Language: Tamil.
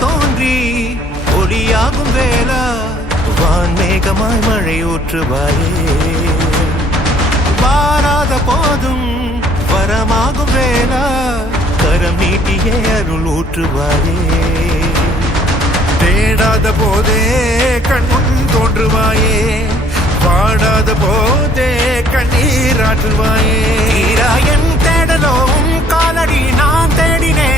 தோன்றி ஒளியாகும் வேளா வான்மேகமாய் மழை ஊற்றுவாயே வாராத போதும் வரமாகும் வேளா கரம் நீட்டியே அருள் ஊற்றுவாயே தேடாத போதே கண்முன் தோன்றுவாயே பாடாத போதே கண்ணீராற்றுவாயே என் தேடலும் காலடி நான் தேடினே